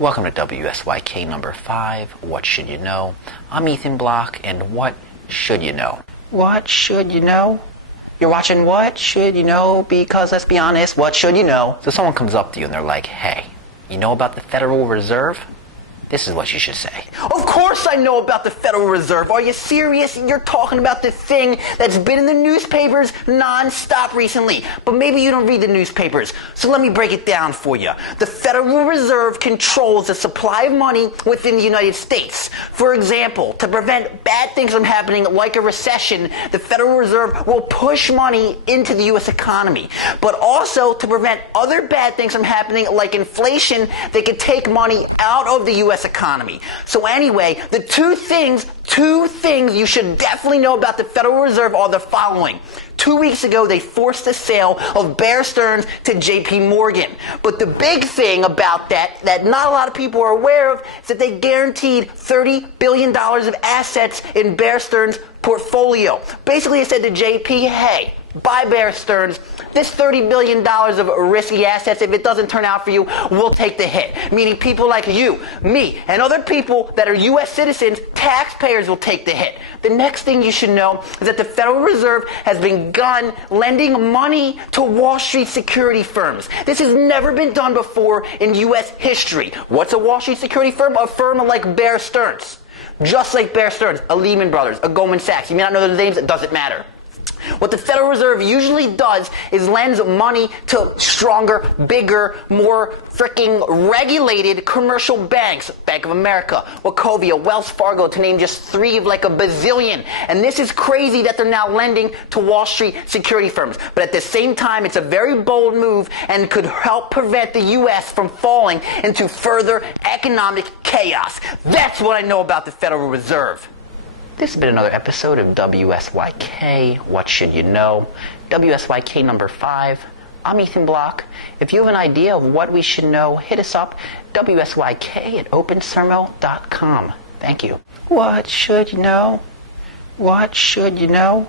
Welcome to WSYK number 5, What Should You Know? I'm Ethan Block, and what should you know? What should you know? You're watching What Should You Know? Because let's be honest, what should you know? So someone comes up to you and they're like, hey, you know about the Federal Reserve? This is what you should say. Of course I know about the Federal Reserve. Are you serious? You're talking about the thing that's been in the newspapers non-stop recently. But maybe you don't read the newspapers. So let me break it down for you. The Federal Reserve controls the supply of money within the United States. For example, to prevent bad things from happening like a recession, the Federal Reserve will push money into the U.S. economy. But also to prevent other bad things from happening like inflation, they could take money out of the U.S. economy. So anyway, the two things you should definitely know about the Federal Reserve are the following. 2 weeks ago, they forced the sale of Bear Stearns to JP Morgan. But the big thing about that not a lot of people are aware of is that they guaranteed $30 billion of assets in Bear Stearns' portfolio. Basically, they said to JP, hey, buy Bear Stearns. This $30 billion of risky assets, if it doesn't turn out for you, we'll take the hit. Meaning people like you, me, and other people that are U.S. citizens, taxpayers will take the hit. The next thing you should know is that the Federal Reserve has begun lending money to Wall Street security firms. This has never been done before in U.S. history. What's a Wall Street security firm? A firm like Bear Stearns. Just like Bear Stearns, a Lehman Brothers, a Goldman Sachs. You may not know those names, it doesn't matter. What the Federal Reserve usually does is lends money to stronger, bigger, more freaking regulated commercial banks. Bank of America, Wachovia, Wells Fargo, to name just 3 of like a bazillion. And this is crazy that they're now lending to Wall Street security firms. But at the same time, it's a very bold move and could help prevent the U.S. from falling into further economic chaos. That's what I know about the Federal Reserve. This has been another episode of WSYK, What Should You Know? WSYK number 5. I'm Ethan Block. If you have an idea of what we should know, hit us up, WSYK@opensermo.com. Thank you. What should you know? What should you know?